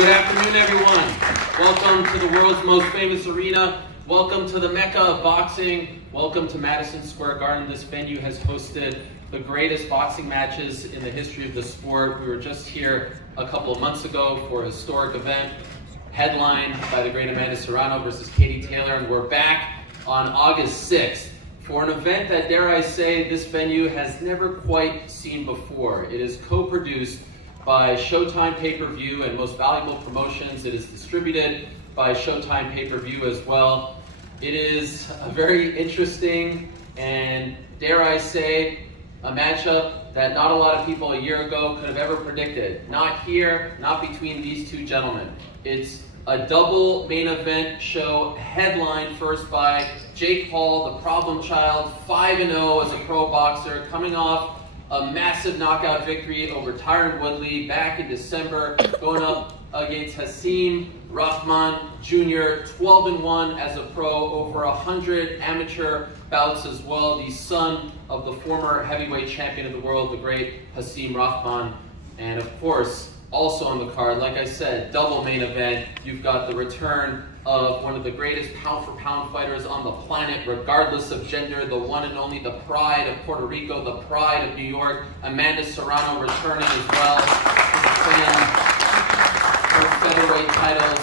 Good afternoon, everyone. Welcome to the world's most famous arena. Welcome to the Mecca of boxing. Welcome to Madison Square Garden. This venue has hosted the greatest boxing matches in the history of the sport. We were just here a couple of months ago for a historic event headlined by the great Amanda Serrano versus Katie Taylor, and we're back on August 6th for an event that, dare I say, this venue has never quite seen before. It is co-produced by Showtime Pay-Per-View and Most Valuable Promotions. It is distributed by Showtime Pay-Per-View as well. It is a very interesting and, dare I say, a matchup that not a lot of people a year ago could have ever predicted. Not here, not between these two gentlemen. It's a double main event show headlined first by Jake Paul, the problem child, 5-0 as a pro boxer, coming off a massive knockout victory over Tyron Woodley back in December, going up against Hasim Rahman Jr., 12-1 as a pro, over 100 amateur bouts as well, the son of the former heavyweight champion of the world, the great Hasim Rahman. And of course, also on the card, like I said, double main event, you've got the return of one of the greatest pound-for-pound fighters on the planet, regardless of gender, the one and only, the pride of Puerto Rico, the pride of New York, Amanda Serrano returning as well to defend her featherweight titles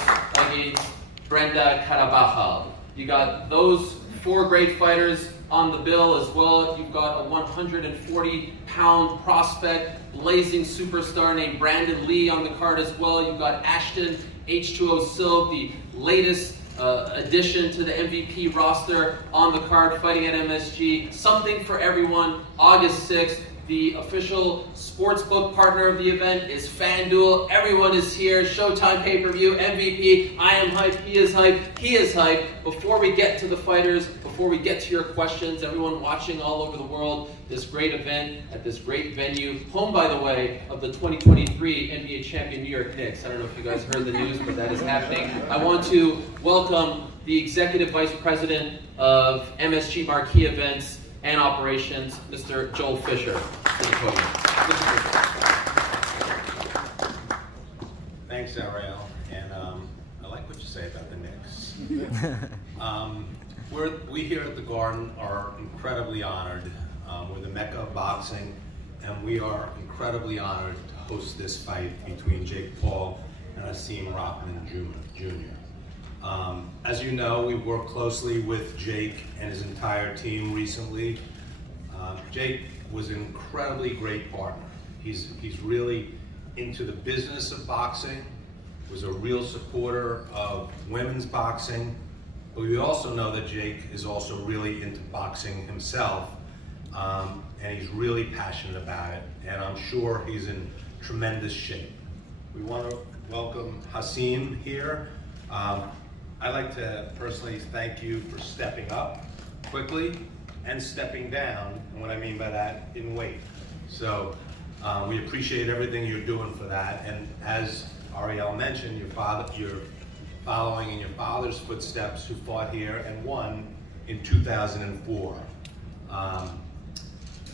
against Brenda Carabajal. You got those four great fighters on the bill as well. You've got a 140-pound prospect, blazing superstar named Brandon Lee on the card as well. You've got Ashton H2O Silk, the latest addition to the MVP roster on the card, fighting at MSG. Something for everyone. August 6th, the official sportsbook partner of the event is FanDuel. Everyone is here. Showtime Pay-Per-View, MVP. I am hyped. He is hyped. He is hyped. Before we get to the fighters, before we get to your questions, everyone watching all over the world, this great event at this great venue, home, by the way, of the 2023 NBA champion New York Knicks. I don't know if you guys heard the news, but that is happening. I want to welcome the Executive Vice President of MSG Marquee Events and Operations, Mr. Joel Fisher, to the podium. Thanks, Ariel, and I like what you say about the Knicks. We here at the Garden are incredibly honored. We're the Mecca of boxing, and we are incredibly honored to host this fight between Jake Paul and Hasim Rahman Jr. As you know, we've worked closely with Jake and his entire team recently. Jake was an incredibly great partner. He's really into the business of boxing, was a real supporter of women's boxing, but we also know that Jake is also really into boxing himself, and he's really passionate about it, and I'm sure he's in tremendous shape. We want to welcome Hasim here. I'd like to personally thank you for stepping up quickly and stepping down, and what I mean by that, in weight. So we appreciate everything you're doing for that, and as Ariel mentioned, you're following in your father's footsteps, who fought here and won in 2004.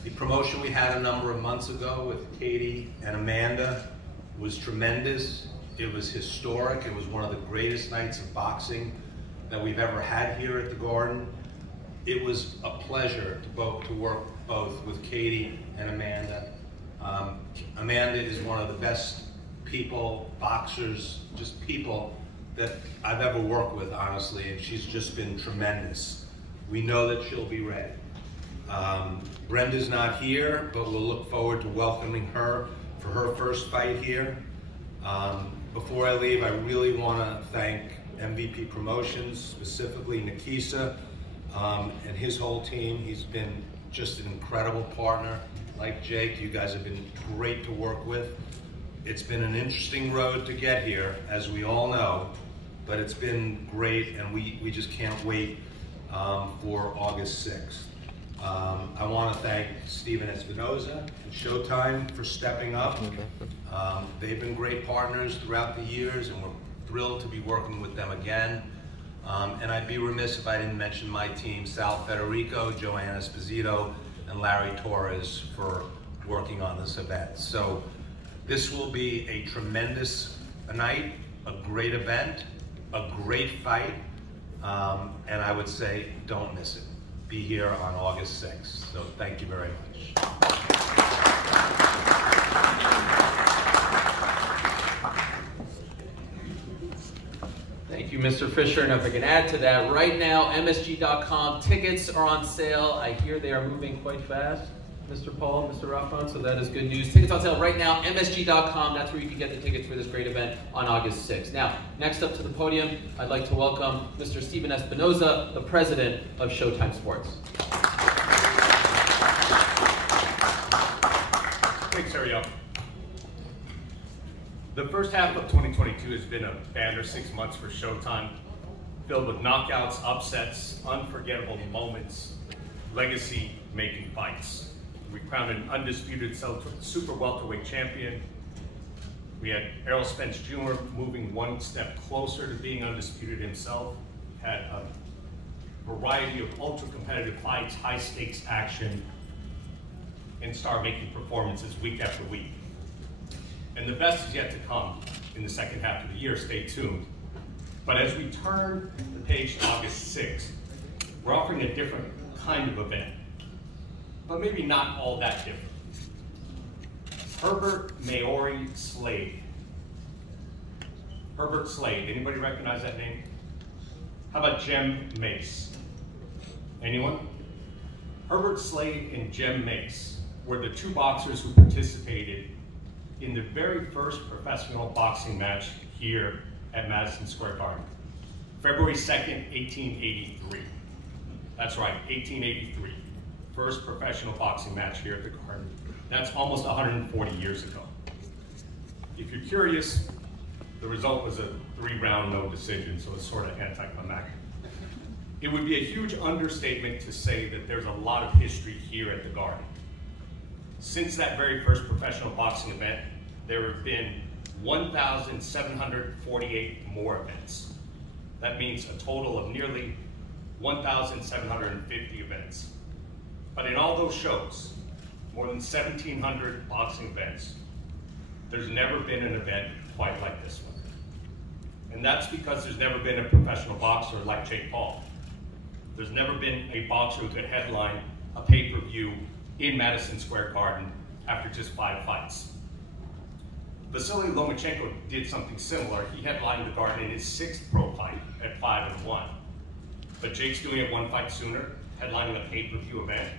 The promotion we had a number of months ago with Katie and Amanda was tremendous. It was historic. It was one of the greatest nights of boxing that we've ever had here at the Garden. It was a pleasure to work both with Katie and Amanda. Amanda is one of the best people, boxers, just people that I've ever worked with, honestly, and she's just been tremendous. We know that she'll be ready. Brenda's not here, but we'll look forward to welcoming her for her first fight here. Before I leave, I really want to thank MVP Promotions, specifically Nikisa, and his whole team. He's been just an incredible partner. Like Jake, you guys have been great to work with. It's been an interesting road to get here, as we all know, but it's been great, and we just can't wait for August 6th. I want to thank Steven Espinoza and Showtime for stepping up. They've been great partners throughout the years, and we're thrilled to be working with them again. And I'd be remiss if I didn't mention my team, Sal Federico, Joanna Esposito, and Larry Torres, for working on this event. So this will be a tremendous night. a great event, a great fight, and I would say don't miss it. Be here on August 6th. So thank you very much. Thank you, Mr. Fisher. And if I can add to that, right now, MSG.com tickets are on sale. I hear they are moving quite fast, Mr. Paul, Mr. Rahman, so that is good news. Tickets on sale right now, MSG.com. That's where you can get the tickets for this great event on August 6th. Now, next up to the podium, I'd like to welcome Mr. Steven Espinoza, the president of Showtime Sports. Thanks, Ariel. The first half of 2022 has been a banner 6 months for Showtime, filled with knockouts, upsets, unforgettable moments, legacy-making fights. We crowned an undisputed super welterweight champion. We had Errol Spence Jr. moving one step closer to being undisputed himself. Had a variety of ultra-competitive fights, high-stakes action, and star-making performances week after week. And the best is yet to come in the second half of the year. Stay tuned. But as we turn the page to August 6th, we're offering a different kind of event, but maybe not all that different. Herbert Maori Slade. Herbert Slade. Anybody recognize that name? How about Jem Mace? Anyone? Herbert Slade and Jem Mace were the two boxers who participated in the very first professional boxing match here at Madison Square Garden. February 2nd, 1883. That's right, 1883. First professional boxing match here at the Garden. That's almost 140 years ago. If you're curious, the result was a 3-round no decision, so it's sort of anticlimactic. It would be a huge understatement to say that there's a lot of history here at the Garden. Since that very first professional boxing event, there have been 1,748 more events. That means a total of nearly 1,750 events. But in all those shows, more than 1,700 boxing events, there's never been an event quite like this one. And that's because there's never been a professional boxer like Jake Paul. There's never been a boxer who could headline a pay-per-view in Madison Square Garden after just 5 fights. Vasily Lomachenko did something similar. He headlined the Garden in his 6th pro fight at 5-1. But Jake's doing it 1 fight sooner, headlining a pay-per-view event,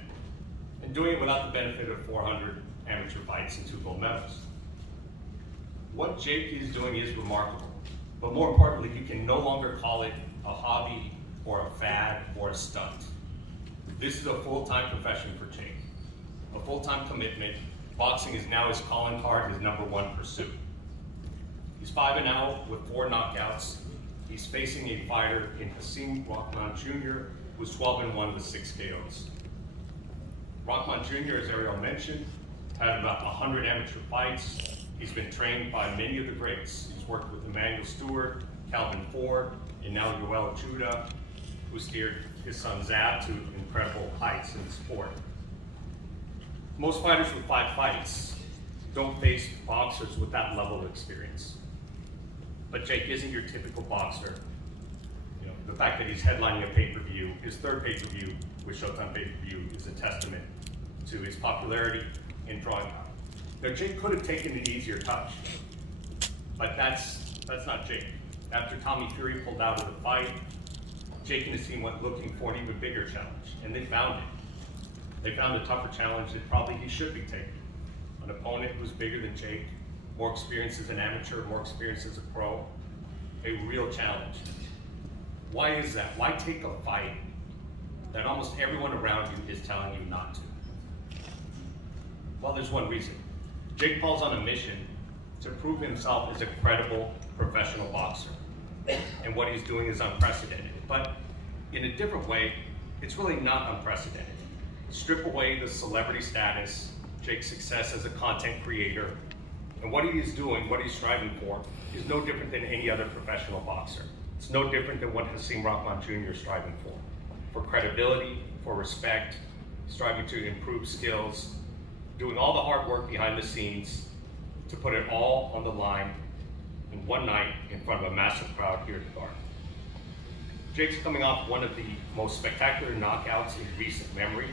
and doing it without the benefit of 400 amateur fights and 2 gold medals. What Jake is doing is remarkable, but more importantly, you can no longer call it a hobby or a fad or a stunt. This is a full-time profession for Jake, a full-time commitment. Boxing is now his calling card, his #1 pursuit. He's 5-0 with 4 knockouts. He's facing a fighter in Hasim Rahman Jr., who's 12-1 with 6 KOs. Rahman Jr., as Ariel mentioned, had about 100 amateur fights. He's been trained by many of the greats. He's worked with Emmanuel Stewart, Calvin Ford, and now Yoel Judah, who steered his son Zab to incredible heights in the sport. Most fighters with 5 fights don't face boxers with that level of experience. But Jake isn't your typical boxer. You know, the fact that he's headlining a pay-per-view, his 3rd pay-per-view with Showtime pay-per-view, is a testament to his popularity and drawing power. Now, Jake could have taken an easier touch, but that's not Jake. After Tommy Fury pulled out of the fight, Jake and his team went looking for an even bigger challenge, and they found it. They found a tougher challenge that probably he should be taking. An opponent who's bigger than Jake, more experience as an amateur, more experience as a pro, a real challenge. Why is that? Why take a fight that almost everyone around you is telling you not to? Well, there's one reason. Jake Paul's on a mission to prove himself as a credible professional boxer. And what he's doing is unprecedented. But in a different way, it's really not unprecedented. Strip away the celebrity status, Jake's success as a content creator, and what he is doing, what he's striving for, is no different than any other professional boxer. It's no different than what Hasim Rahman Jr. is striving for credibility, for respect, striving to improve skills, doing all the hard work behind the scenes to put it all on the line in one night in front of a massive crowd here at the Garden. Jake's coming off one of the most spectacular knockouts in recent memory,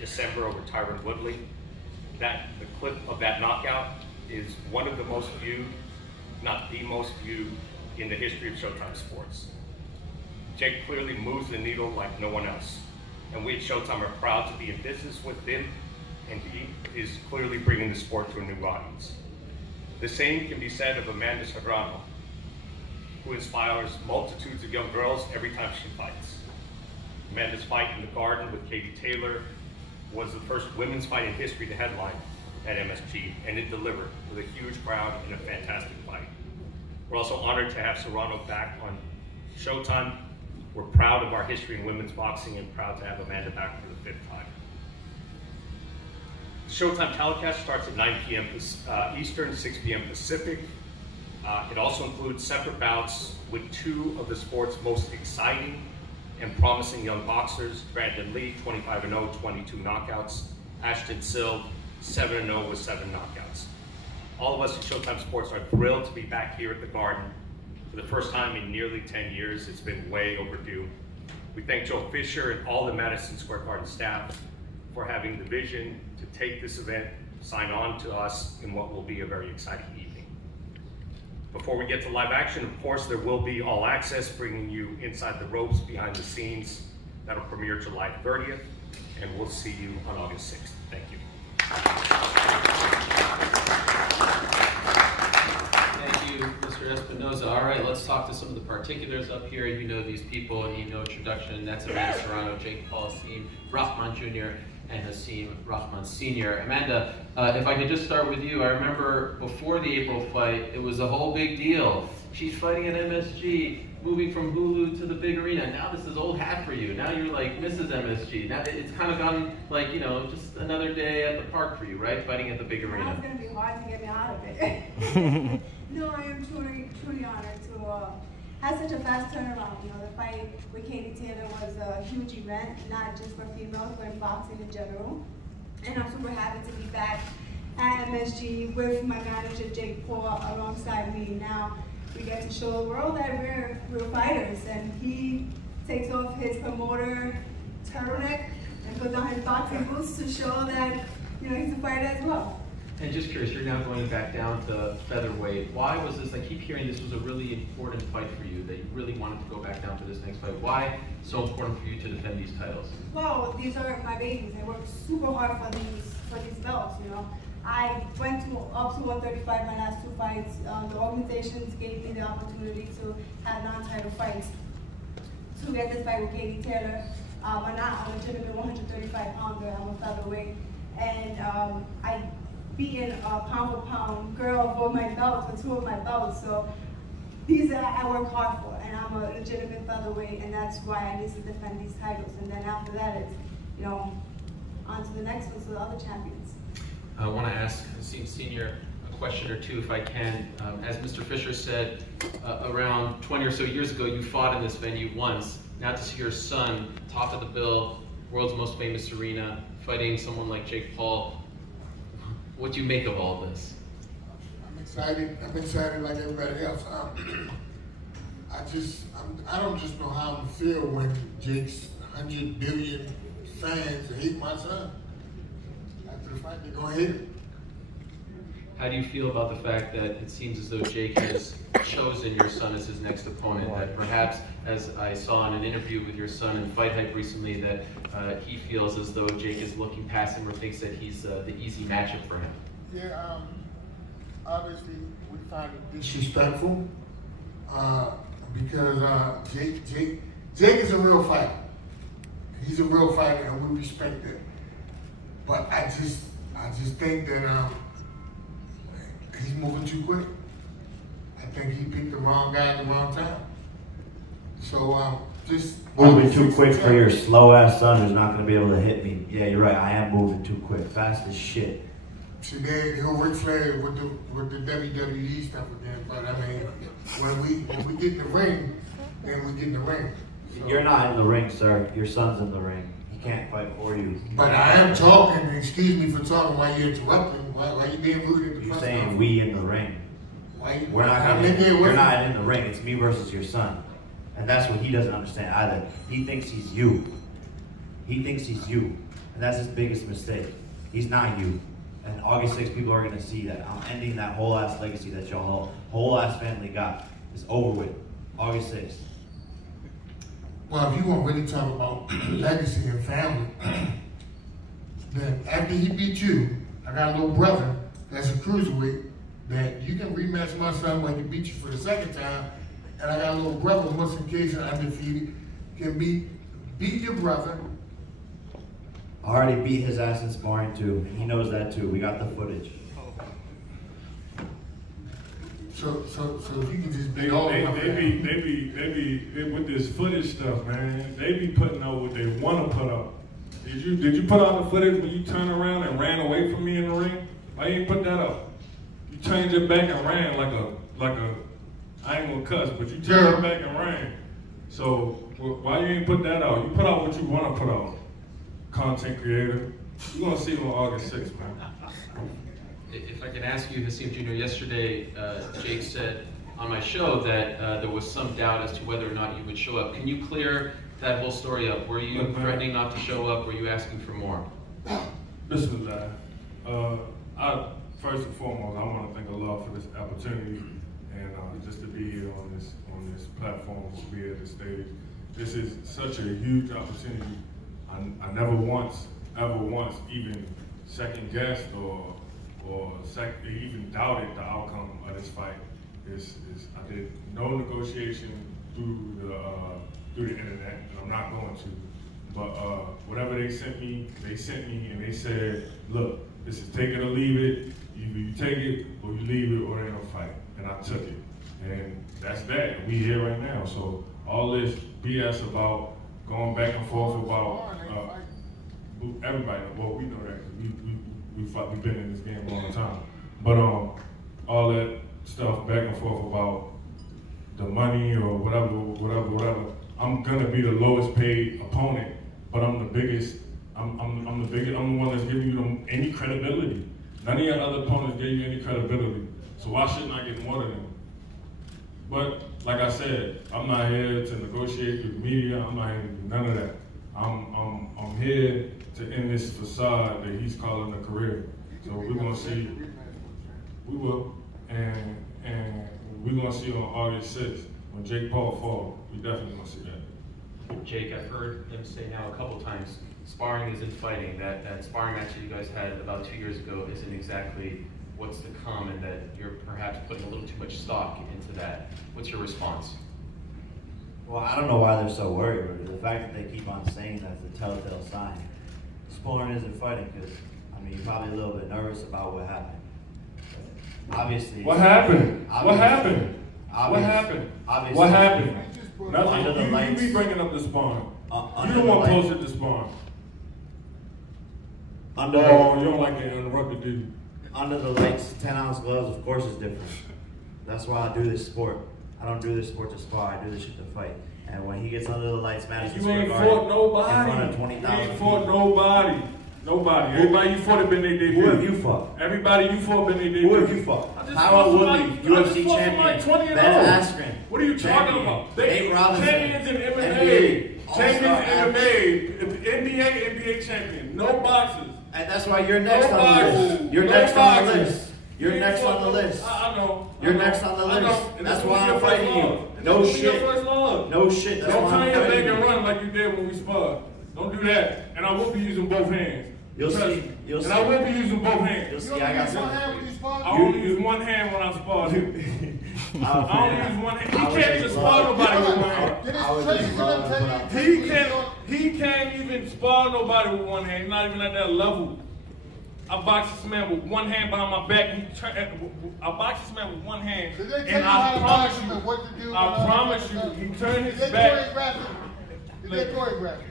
December over Tyron Woodley. The clip of that knockout is one of the most viewed, not the most viewed, in the history of Showtime sports. Jake clearly moves the needle like no one else, and we at Showtime are proud to be in business with him, and he is clearly bringing the sport to a new audience. The same can be said of Amanda Serrano, who inspires multitudes of young girls every time she fights. Amanda's fight in the Garden with Katie Taylor was the first women's fight in history to headline at MSG, and it delivered with a huge crowd and a fantastic fight. We're also honored to have Serrano back on Showtime. We're proud of our history in women's boxing and proud to have Amanda back for the 5th time. Showtime telecast starts at 9 p.m. Eastern, 6 p.m. Pacific. It also includes separate bouts with 2 of the sport's most exciting and promising young boxers, Brandon Lee, 25-0, 22 knockouts, Ashton Silv, 7-0 with 7 knockouts. All of us at Showtime Sports are thrilled to be back here at the Garden for the first time in nearly 10 years. It's been way overdue. We thank Joe Fisher and all the Madison Square Garden staff for having the vision to take this event, sign on to us in what will be a very exciting evening. Before we get to live action, of course, there will be all access, bringing you inside the ropes, behind the scenes. That'll premiere July 30th, and we'll see you on August 6th. Thank you. Thank you, Mr. Espinoza. All right, let's talk to some of the particulars up here. You know these people, and you know introduction. That's Amanda Serrano, Jake Paul, Hasim Rahman Jr., and Hasim Rahman Sr. Amanda, if I could just start with you. I remember before the April fight, it was a whole big deal. She's fighting at MSG, moving from Hulu to the big arena. Now this is old hat for you. Now you're like Mrs. MSG. Now it's kind of gone like, you know, just another day at the park for you, right? Fighting at the big arena. Now it's going to be hard to get me out of it. No, I am truly honored to have such a fast turnaround. You know, the fight with Katie Taylor was a huge event, not just for females, but in boxing in general. And I'm super happy to be back at MSG with my manager, Jake Paul, alongside me. Now, we get to show the world that we're fighters, and he takes off his promoter turtleneck and puts on his boxing boots to show that, you know, he's a fighter as well. And just curious, you're now going back down to featherweight. Why was this? I keep hearing this was a really important fight for you, that you really wanted to go back down to this next fight. Why so important for you to defend these titles? Well, these are my babies. I worked super hard for these belts, you know. I went up to 135 my last 2 fights. The organizations gave me the opportunity to have non-title fights. To get this fight with Katie Taylor, but not a legitimate 135 pounder. I'm a featherweight, and I beaten a pound for pound girl for my belts, for 2 of my belts. So these are I work hard for, and I'm a legitimate featherweight, and that's why I need to defend these titles. And then after that, it's, you know, on to the next ones, to the other champions. I want to ask Hasim Sr. a question or two, if I can. As Mr. Fisher said, around 20 or so years ago, you fought in this venue once. Now to see your son, top of the bill, world's most famous arena, fighting someone like Jake Paul, what do you make of all this? I'm excited. I'm excited like everybody else. I don't just know how I'm feel when Jake's 100 billion fans hate my son. After the fight, they're gonna hate him. How do you feel about the fact that it seems as though Jake has chosen your son as his next opponent? That perhaps, as I saw in an interview with your son in Fight Hype recently, that he feels as though Jake is looking past him or thinks that he's the easy matchup for him. Yeah, obviously we find it disrespectful because Jake is a real fighter. He's a real fighter, and we respect that. But I just think that he's moving too quick. I think he picked the wrong guy at the wrong time. So just moving too quick for your slow ass son who's not going to be able to hit me. Yeah, you're right. I am moving too quick, fast as shit. Today, he'll Ric Flair with the WWE stuff again. But I mean, when we get in the ring, then we get in the ring. So, you're not in the ring, sir. Your son's in the ring. He can't fight for you. But I am talking. Excuse me for talking while you're interrupting. Why you being rude at the You're front? saying we in the ring. We're not you're not in the ring. It's me versus your son. And that's what he doesn't understand either. He thinks he's you. He thinks he's you. And that's his biggest mistake. He's not you. And August 6th, people are going to see that. I'm ending that whole ass legacy that y'all whole ass family got. It's over with. August 6th. Well, if you want to really talk about legacy and family, then after he beat you, I got a little brother that's a cruiserweight that you can rematch my son when he beat you for the second time. And I got a little brother, Muslim Cajun, undefeated, can beat your brother. I already beat his ass in sparring too. He knows that too. We got the footage. So if you can just beat all they of them. be with this footage stuff, man. They be putting out what they want to put out. Did you put out the footage when you turned around and ran away from me in the ring? Why you ain't put that up? You turned your back and ran like a I ain't gonna cuss, but you turned your back and ran. So why you ain't put that out? You put out what you want to put out. Content creator. You're gonna see it on August 6th, man. If I can ask you, Hasim Jr., yesterday Jake said on my show that there was some doubt as to whether or not you would show up. Can you clear that whole story up? Were you threatening not to show up? Were you asking for more? Bismillah. First and foremost, I want to thank Allah for this opportunity and just to be here on this platform, to be at this stage. This is such a huge opportunity. I never once, ever once, even second guessed or even doubted the outcome of this fight. I did no negotiation through the internet, and I'm not going to. But whatever they sent me, and they said, look, this is take it or leave it. Either you take it or you leave it, or there ain't no fight. And I took it, and that's that. We here right now. So all this BS about going back and forth about everybody. Well, we know that we've been in this game a long time. But all that stuff back and forth about the money or whatever. I'm gonna be the lowest paid opponent, but I'm the biggest. I'm the biggest. I'm the one that's giving you any credibility. None of your other opponents gave you any credibility. So why shouldn't I get more than them? But like I said, I'm not here to negotiate with the media. I'm not here to do none of that. I'm here to end this facade that he's calling a career. So we're gonna see. We will, and we're gonna see on August 6th when Jake Paul falls. We definitely gonna see that. Jake, I've heard them say now a couple times, sparring isn't fighting. That sparring match that you guys had about 2 years ago isn't exactly what's to come, and that you're perhaps putting a little too much stock into that. What's your response? Well, I don't know why they're so worried. The fact that they keep on saying that's the telltale sign. Sparring isn't fighting because, I mean, you're probably a little bit nervous about what happened. Obviously. What happened? What happened? Obviously. What happened? Under the lights. You be bringing up the sparring. You the don't want to lights. post it the sparring. Under, oh, you don't like getting interrupted, do you? Under the lights, 10-ounce gloves, of course, is different. That's why I do this sport. I don't do this sport to spar. I do this shit to fight. And when he gets under the lights, Madison You ain't Square fought Garden, nobody. in front of You 20,000 ain't people. fought nobody. Nobody. Everybody you fought have been their debut. Who have you fought? Everybody you fought been their debut. Who have you fought? Howard Woodley, UFC champion. Ben Askren. What are you talking about? Nate Robinson. Champions in MMA. NBA. Champions in MMA. NBA champion. No boxers. And that's why you're next No on the boxers. list. You're No next on the boxers. list. You're next on the list. I know. You're next on the I know. list. And That's this why will be I'm your fighting first you. love. No This will be your shit. first love. No shit. That's Don't why turn I'm your back fighting and you. run like you did when we sparred. Don't do that. And I will be using both hands. You'll Trust see. me. You'll and see. I will be using both hands. You'll see. I got one something. hand when you spar? I only use one hand when I spar. I only use one hand. He can't even spar nobody with one hand. He can't even spar nobody with one hand. He's not even at that level. I box this man with one hand behind my back. I box this man with one hand, Did they tell and you how I to promise box him you, and what to do? I promise you, he turned his Did they back. choreograph it? Did they choreograph it?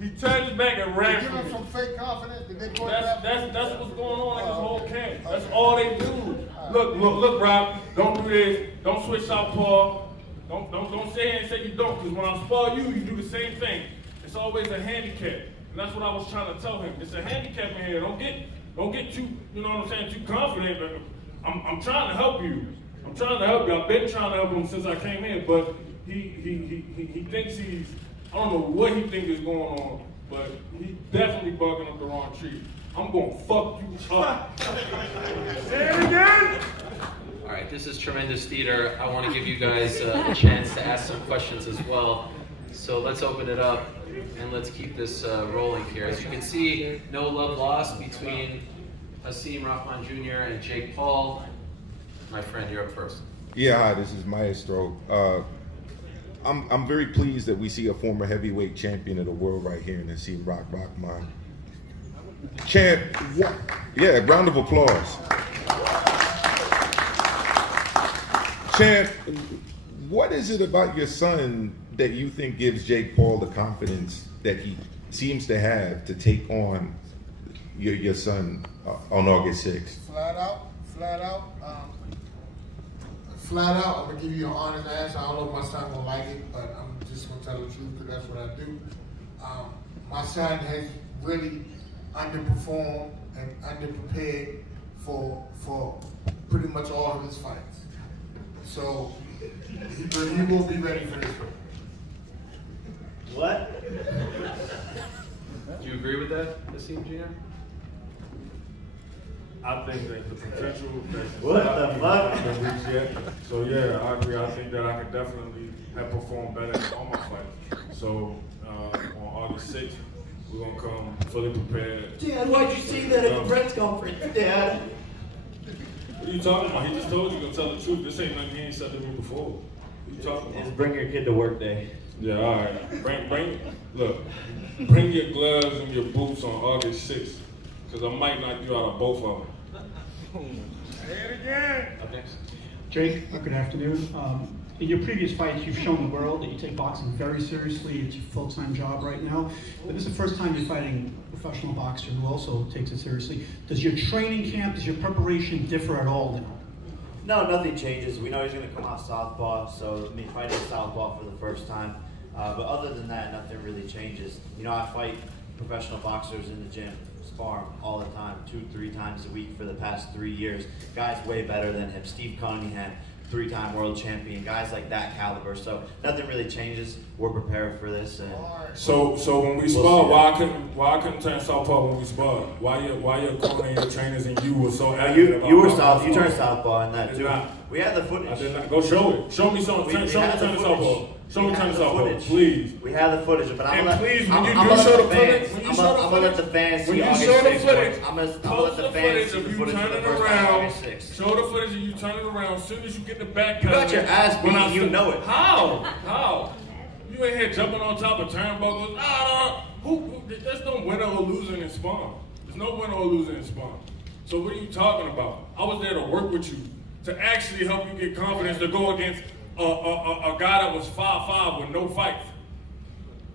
He turned his back and ran Give from him me. some fake confidence. Did they choreograph it? That's what's going on in this whole camp. That's all they do. Look, Rob. Don't do this. Don't switch out, Paul. Don't say and say you don't. Because when I spar you, you do the same thing. It's always a handicap, and that's what I was trying to tell him. It's a handicap in here. Don't get too, you know what I'm saying, too confident. I'm trying to help you. I'm trying to help you. I've been trying to help him since I came in, but he thinks he's, I don't know what he thinks is going on, but he's definitely barking up the wrong tree. I'm gonna fuck you up. Say it again! All right, this is tremendous theater. I want to give you guys a chance to ask some questions as well. So let's open it up and let's keep this rolling here. As you can see, no love lost between Hasim Rahman Jr. and Jake Paul. My friend, you're up first. Yeah, hi, this is Maestro. I'm very pleased that we see a former heavyweight champion of the world right here in Hasim Rahman. Champ, yeah, round of applause. Champ, what is it about your son that you think gives Jake Paul the confidence that he seems to have to take on your son on August 6th? Flat out, I'm gonna give you an honest answer. I don't know if my son gonna like it, but I'm just gonna tell the truth because that's what I do. My son has really underperformed and underprepared for pretty much all of his fights. So he will be ready for this one. What? Do you agree with that, Hasim Jr.? I think that the potential that's What the fuck? hasn't reached yet. So yeah, I agree. I think that I could definitely have performed better in all my fights. So on August 6th, we're gonna come fully prepared. Dad, why'd you say that at the press conference, Dad? What are you talking about? He just told you to tell the truth. This ain't nothing he ain't said to me before. What are you talking about? Just bring your kid to work day. Yeah, all right. Bring your gloves and your boots on August 6th, because I might knock you out of both of them. Say it again. Up next. Jake, good afternoon. In your previous fights, you've shown the world that you take boxing very seriously. It's your full-time job right now. But this is the first time you're fighting a professional boxer who also takes it seriously. Does your training camp, does your preparation differ at all now? No, nothing changes. We know he's going to come out southpaw, so me fighting southpaw for the first time. But other than that, nothing really changes. You know, I fight professional boxers in the gym, spar all the time, 2-3 times a week for the past 3 years. Guys way better than him. Steve Cunningham, 3-time world champion, guys like that caliber. So nothing really changes. We're prepared for this. And so when we sparred, why I couldn't turn southpaw when we sparred? Why your corner and your trainers and you were so adamant about you were south. You turned southpaw in that too. We had the footage. I did not. Go show it. Show me something. Show me turn southpaw. Show me turn southpaw, please. We have the footage, but I'm gonna show the footage, I'm gonna let the fans see August 6th. I'm gonna let the fans see the footage for the first time August 6th. Show the footage of you turning around. As soon as you get the back, you got your ass beat. You know it. How? You ain't here jumping on top of turnbuckles. No. There's no winner or loser in spawn. There's no winner or loser in spawn. So what are you talking about? I was there to work with you, to actually help you get confidence to go against a guy that was 5'5" with no fights.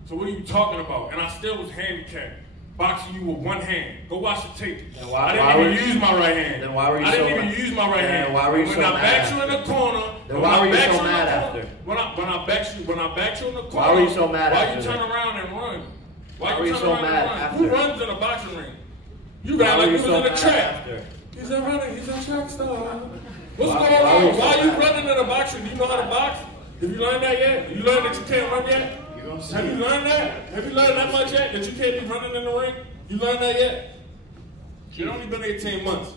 So what are you talking about? And I still was handicapped, boxing you with one hand. Go watch the tape. I didn't even use my right hand. Then why were you I didn't even use my right hand. Why were you so mad? When I backed you in the corner. Then why were you so mad after? When I backed you in the corner. Why were you so mad after? Why you turn around and run? Why were you so mad after? Who runs in a boxing ring? You got like you was in a trap. He's a running. He's a track star. What's going on? Why are you running in a boxing? Do you know how to box? Have you learned that yet? Have you learned that you can't run yet? Have you learned that? Have you learned that much yet? That you can't be running in the ring? You learned that yet? It's only been 18 months.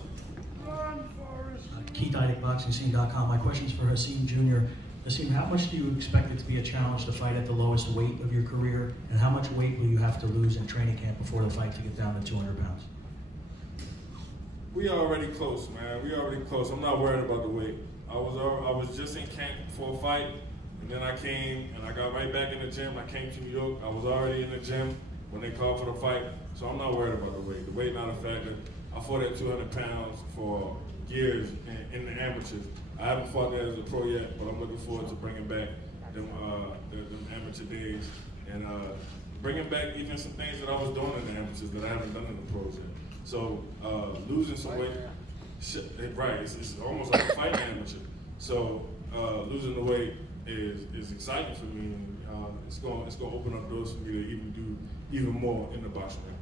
Keith Idek, BoxingScene.com. My question's for Hasim Jr. Hasim, how much do you expect it to be a challenge to fight at the lowest weight of your career? And how much weight will you have to lose in training camp before the fight to get down to 200 pounds? We already close, man. We already close. I'm not worried about the weight. I was just in camp for a fight, and then I came and I got right back in the gym. I came to New York. I was already in the gym when they called for the fight, so I'm not worried about the weight. The weight not a factor. I fought at 200 pounds for years in the amateurs. I haven't fought that as a pro yet, but I'm looking forward to bringing back them amateur days and bringing back even some things that I was doing in the amateurs that I haven't done in the pros yet. So losing some weight, right? It's almost like a fighting amateur. So losing the weight is exciting for me. And, it's going to open up doors for me to even do even more in the boxing ring.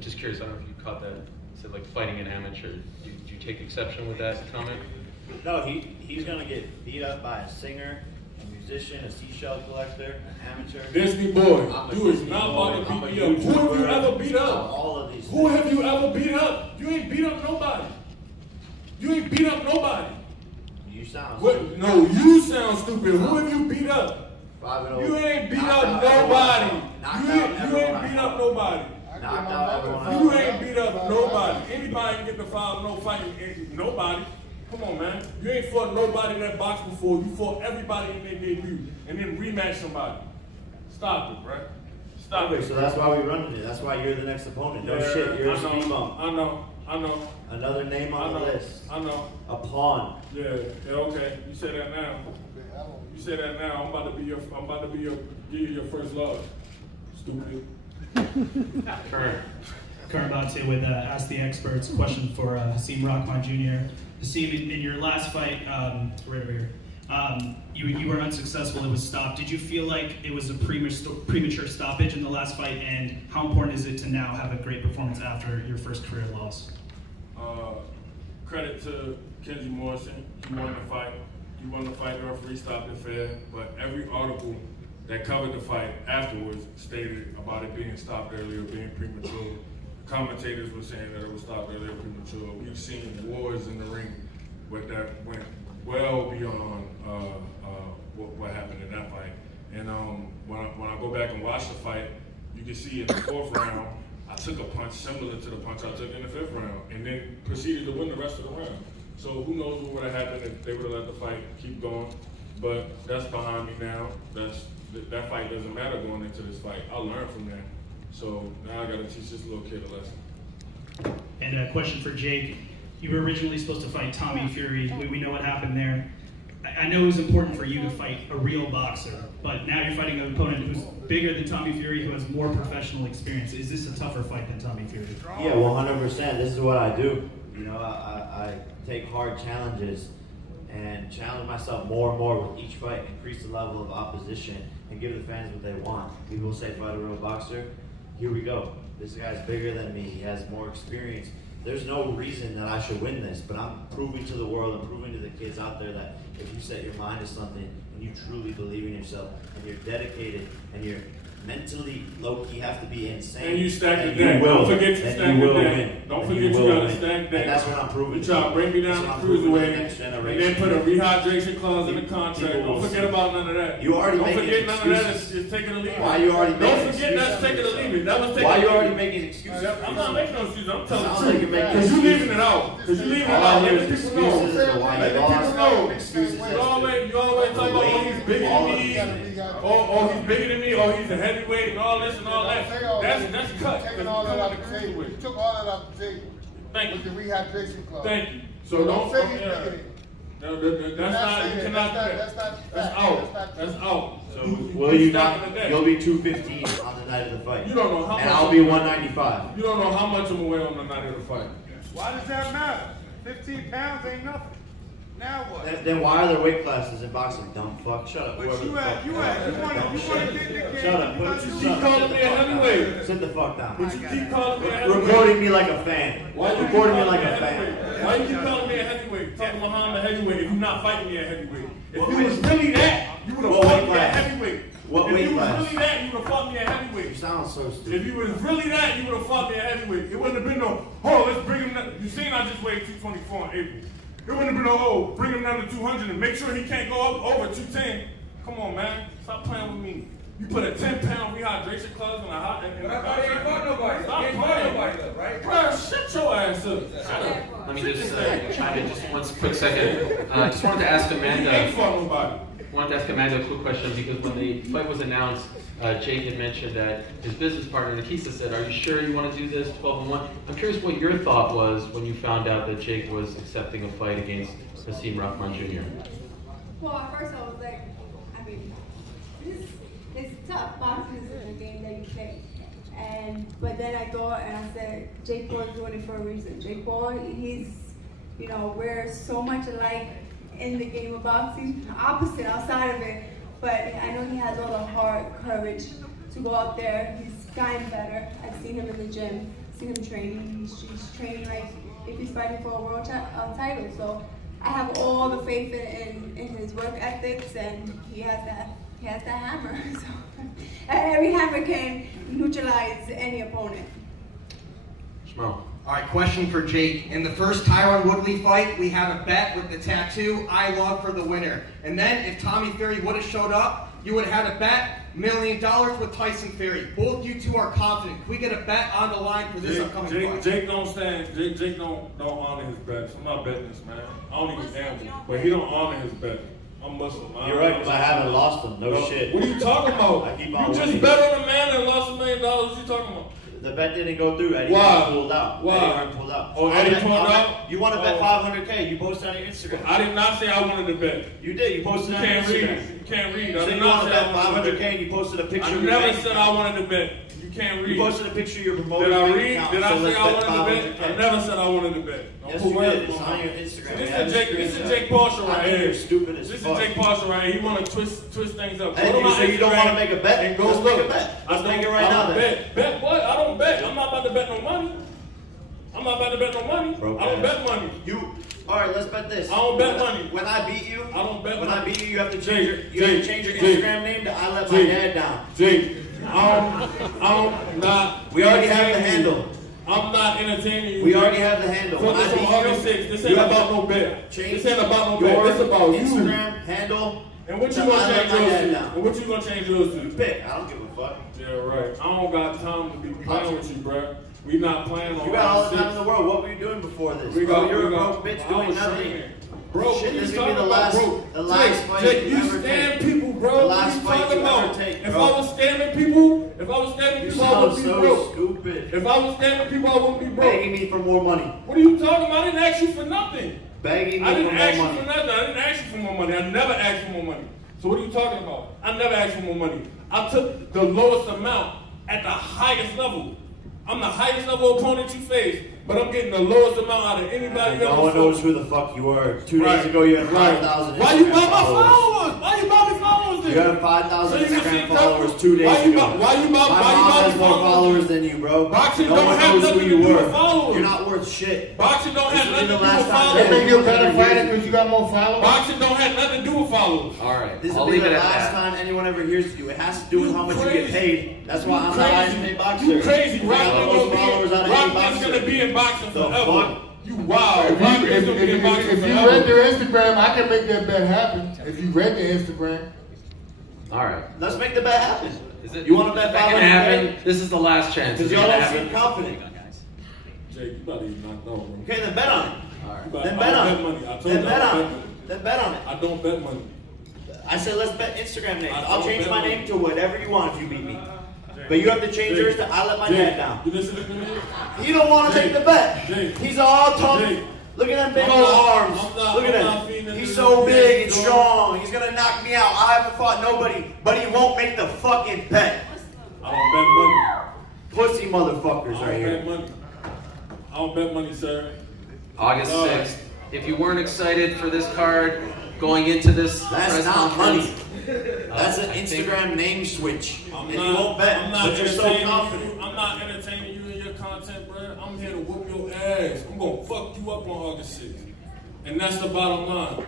Just curious, I don't know if you caught that. You said like fighting an amateur. Do you take exception with that comment? No, he's gonna get beat up by a singer, a musician, a seashell collector, an amateur. Disney boy, you is not about to beat me up. Who have you ever beat up? All of these. Who have you ever beat up? You ain't beat up nobody. You ain't beat up nobody. You sound what? stupid. No, you sound stupid. Who have you beat up? 5-0. You ain't beat up nobody. You ain't beat up nobody. You ain't beat up nobody. Anybody can get the 5-0 fighting. Nobody. Come on, man. You ain't fought nobody in that box before. You fought everybody in their debut and then rematch somebody. Stop it, bro. Stop it. So that's why we running it. That's why you're the next opponent. No shit. You're a speed bump. I know. Another name on the list. I know. A pawn. Yeah, okay. You say that now. You say that now. I'm about to be give you your first love. Stupid. Karim Batse with Ask the Experts. Question for Hasim Rahman Jr. Hasim, in your last fight, right over here, you were unsuccessful. It was stopped. Did you feel like it was a premature stoppage in the last fight? And how important is it to now have a great performance after your first career loss? Credit to Kenzie Morrison. He won the fight. He won the fight. The referee stopped it fair. But every article that covered the fight afterwards stated about it being stopped earlier, being premature. The commentators were saying that it was stopped earlier, premature. We've seen wars in the ring, but that went well beyond what happened in that fight. And when I go back and watch the fight, you can see in the 4th round, I took a punch similar to the punch I took in the 5th round, and then proceeded to win the rest of the round. So who knows what would have happened if they would have let the fight keep going. But that's behind me now. That fight doesn't matter going into this fight. I learned from that. So now I got to teach this little kid a lesson. And a question for Jake. You were originally supposed to fight Tommy Fury. We know what happened there. I know it was important for you to fight a real boxer, but now you're fighting an opponent who's bigger than Tommy Fury, who has more professional experience. Is this a tougher fight than Tommy Fury? Yeah, 100%. This is what I do. You know, I take hard challenges and challenge myself more and more with each fight, increase the level of opposition, and give the fans what they want. People say fight a real boxer. Here we go. This guy's bigger than me. He has more experience. There's no reason that I should win this, but I'm proving to the world and proving to the kids out there that if you set your mind to something and you truly believe in yourself and you're dedicated and you're mentally low-key have to be insane. And you stack the deck. Don't forget you stack the deck. Don't forget you got to stack the deck. And that's what I'm proving. You try to bring me down to cruiserweight and then put a rehydration clause in the contract. Don't forget about none of that. You already Don't forget excuses. none of that. It's take it or leave it. Why you already making Don't forget that's take it or leave it. That was take Why it you or leave already it. making excuses? I'm not making no excuses. I'm telling Sounds the like truth. you're making Because you're leaving excuses. it out. Because you're leaving it All I out. hear Let is the people know. excuses of why Let you the lost. people know. Excuses. You always talk about, oh, he's bigger than me, or he's bigger than me, or he's a heavyweight, and all this and all that. That's cut. Taking all that off the table. You took all that off the table. Thank you. With the rehydration clause. Thank you. So don't say he's bigger than you. That's not, you cannot do that. That's not That's out. That's out. So will you not? You'll be 215 on the night of the fight. You don't know how much. And I'll be 195. You don't know how much I'm gonna weigh on the night of the fight. Why does that matter? 15 pounds ain't nothing. Now what? Then why are there weight classes in boxing? Dumb fuck. Shut up. But you want to get in the game. Shut up. But You keep calling me a heavyweight. Sit the fuck down. But you keep calling me a heavyweight. Recording me like a fan. Why you Recording me keep like calling a fan. Why you keep calling me a heavyweight? Talking Muhammad a heavyweight if you're not fighting me a heavyweight. If you was really that, you would have fought me a heavyweight. What weight class? If you was really that, you would have fought me a heavyweight. You sound so stupid. If you was really that, you would have fought me a heavyweight. It wouldn't have been no, oh, let's bring him down. You seen I just weighed 224 in April. It wouldn't have been no, oh, bring him down to 200 and make sure he can't go up over 210. Come on, man. Stop playing with me. You put a 10-pound rehydration clause in a hot and That's why you ain't fought nobody. Stop You ain't fought playing. nobody though, right? Bro, shut your ass up. Shut up. Let me just chime in just one quick second. I just wanted to ask You ain't Amanda. fought nobody. Wanted to ask Amanda a quick question because when the fight was announced, Jake had mentioned that his business partner Nikisa said, "Are you sure you want to do this 12-1?" I'm curious what your thought was when you found out that Jake was accepting a fight against Hasim Rahman Jr. Well, at first I was like, I mean, it's tough. Boxing is a game that you play. But then I thought and I said, Jake Paul is doing it for a reason. Jake Paul, he's, we're so much alike in the game of boxing, opposite outside of it. But I know he has all the heart, courage to go out there. He's gotten better. I've seen him in the gym, seen him training. He's training like if he's fighting for a world title. So I have all the faith in his work ethics, and he has that hammer. So every hammer can neutralize any opponent. Shmo. All right, question for Jake. In the first Tyron Woodley fight, we had a bet with the tattoo, I love for the winner. And then if Tommy Fury would have showed up, you would have had a bet, $1 million with Tyson Fury. Both you two are confident. Can we get a bet on the line for this upcoming fight? Jake don't stand. Jake don't honor his bets. I'm not betting this, man. I don't even gamble, but he don't honor his bet. I'm Muslim. You're right, because I haven't lost them. No shit. What are you talking about? I keep on You just bet on a man and lost $1 million. What are you talking about? The bet didn't go through. Eddie pulled out. Why? Eddie pulled out. Oh, Eddie pulled out? You want to bet $500K. You posted on your Instagram. I did not say I wanted to bet. You did. You posted on your Instagram. You can't read. You said you want to bet $500K and you posted a picture of your I never bank said account. I wanted to bet. You can't read. You posted a picture of your promoter. Did I bank read? account, Did I so say let's I wanted to bet? $500K. I never said I wanted to bet. Yes, you did. It's on your Instagram. This is Jake Paul show right here. You're stupid as This fuck. is Jake Paul show right here. He want to twist things up. Hey, you say you don't want to make a bet? And go Let's look. make a bet. Let's make it right I now don't then. bet. Bet what? I don't bet. I'm not about to bet no money. I'm not about to bet no money. Broke I don't ass. bet money. All right, let's bet this. I don't bet money. When I beat you, I don't bet when money. I beat you, you have to change your Jake, Instagram name to I let my dad down. Jake, I'm not. We already have the handle. I'm not entertaining you. We already have the handle. So When I this on beat August 6th. This ain't about no bet. Change This ain't about no bet. your This about you. Instagram handle. And what you to gonna I let change my yours dad to? down. And what you gonna change yours to? Pick. I don't give a fuck. Yeah, right. I don't got time to be playing with you, bro. We not playing on You got all the time in August the world. What were you doing before this? 6th. You're a broke bitch doing nothing. Bro, Shit, what this you is gonna be talking the about, last, bro? the last fight Jake, you you ever scam take. people, bro. The What last you fight talking you about? ever take, If bro. I was scamming people, I You wouldn't sound be so broke. stupid. If I was scamming people, I wouldn't be broke. Begging me for more money. What are you talking about? I didn't ask you for nothing. Begging I me didn't for ask more you money. for nothing. I didn't ask you for more money. I never asked for more money. So what are you talking about? I never asked for more money. I took the lowest amount at the highest level. I'm the highest level opponent you face, but I'm getting the lowest amount out of anybody No else. one knows who the fuck you were. 2 days Right. ago, you had Right. 5,000 Why you Instagram buy my followers. followers? Why you buy me followers then? You have 5,000 So you can Instagram see followers 2 days why you ago. buy- why you buy- My why you mom buy has me more followers? followers than you, bro. Boxing no don't one have knows nothing who to you do with were. followers. You're not worth shit. Boxing don't This have will be nothing the to do last with time That followers. make you a better fighter because you got more followers? Boxing don't have nothing to do with followers. All right, This I'll will be leave the it at last that. time anyone ever hears you. It has to do with You how much crazy. you get paid. That's why I'm the crazy. highest paid boxer. You crazy. I got the most followers out of any Rockman's boxer. gonna be in boxing The forever. fuck? You wild. If Rockman's you, gonna be in boxing if you forever. read their Instagram, I can make that bet happen. If you read their Instagram. All right. Let's make the bet happen. Is it? You want to bet Is that gonna 500K? happen? This is the last chance. Because Is it y'all gonna don't seem happen? confident. Jake, you better even not know, bro. Okay, then bet on it. All right. But Then I bet don't on bet it. money. I told Then you I bet don't on bet it. money. Then bet on it. I don't bet money. I said let's bet Instagram names. I I'll don't change bet my money. name to whatever you want if you beat me. But you have to change yours to I let my dad down. You listen to me? He don't want to Jake, take the bet. Jake, He's all tough. Jake. Look at them big I'm old not- arms. Look at I'm not him. feeding He's into so this big and dog. strong. He's gonna knock me out. I haven't fought nobody, but he won't make the fucking bet. I don't bet money. Pussy motherfuckers I right don't bet here. money. I don't bet money, sir. August No. 6th. If you weren't excited for this card going into this That's press not conference, money. That's an I think- Instagram name switch. I'm And not, you won't bet, I'm not but you're so entertaining confident. you. I'm not entertaining you in your content, bro. I'm here to whoop your ass. I'm gonna fuck you up on August 6th. And that's the bottom line.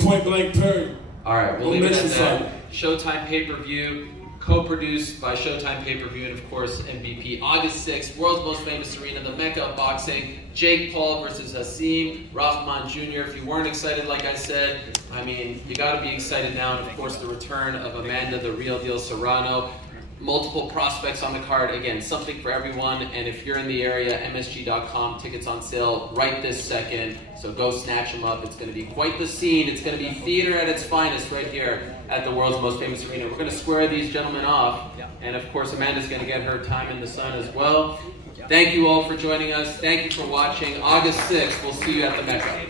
Point blank period. All right, we'll Don't leave it mention at that. Showtime pay-per-view, co-produced by Showtime Pay-Per-View and of course MVP. August 6th, world's most famous arena, the Mecca of boxing. Jake Paul versus Hasim Rahman Jr. If you weren't excited, like I said, I mean, you got to be excited now. And of course, the return of Amanda, the real deal Serrano. Multiple prospects on the card. Again, something for everyone. And if you're in the area, MSG.com, tickets on sale right this second. So go snatch them up. It's going to be quite the scene. It's going to be theater at its finest right here at the world's most famous arena. We're going to square these gentlemen off. And of course, Amanda's going to get her time in the sun as well. Thank you all for joining us. Thank you for watching. August 6th, we'll see you at the Mecca.